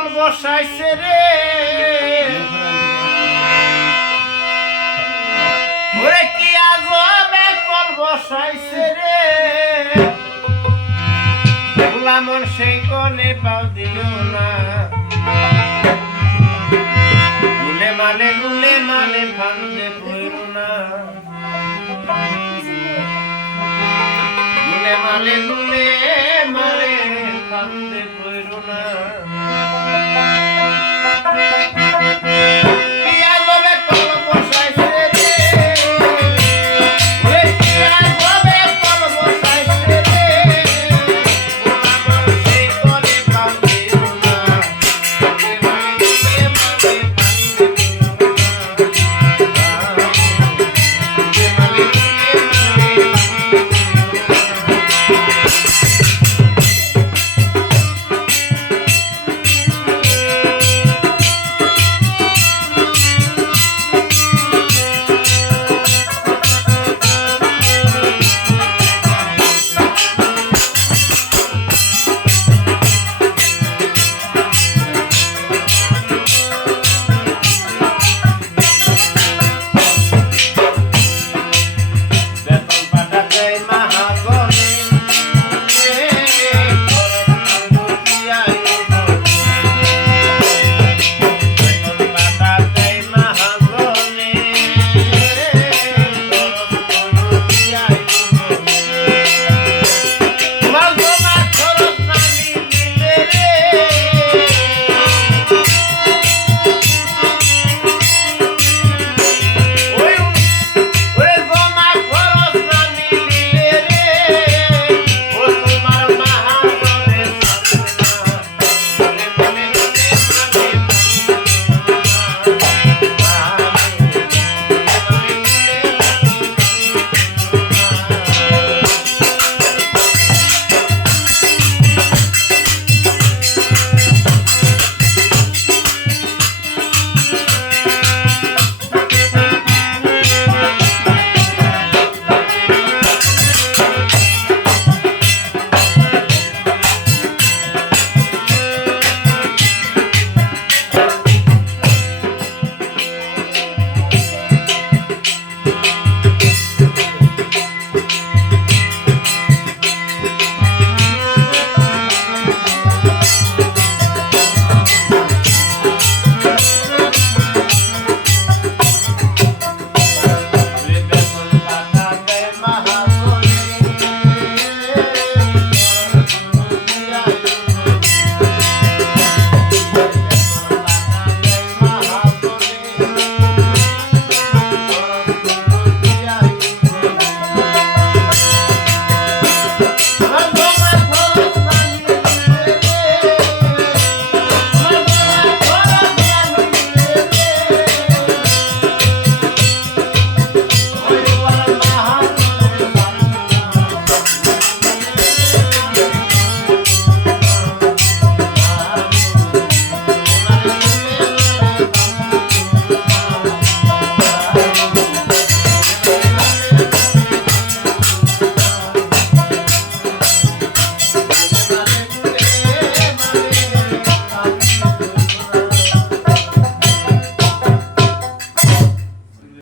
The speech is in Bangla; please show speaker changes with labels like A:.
A: কল বসাইছে রে। ওরে কি আজবে কল বসাইছে রে। গোলামন সেই কলে পাও দিও না। গুলে মালে গুলে মালে ফান্দে পইর না। গুলে মালে গুলে Thank you.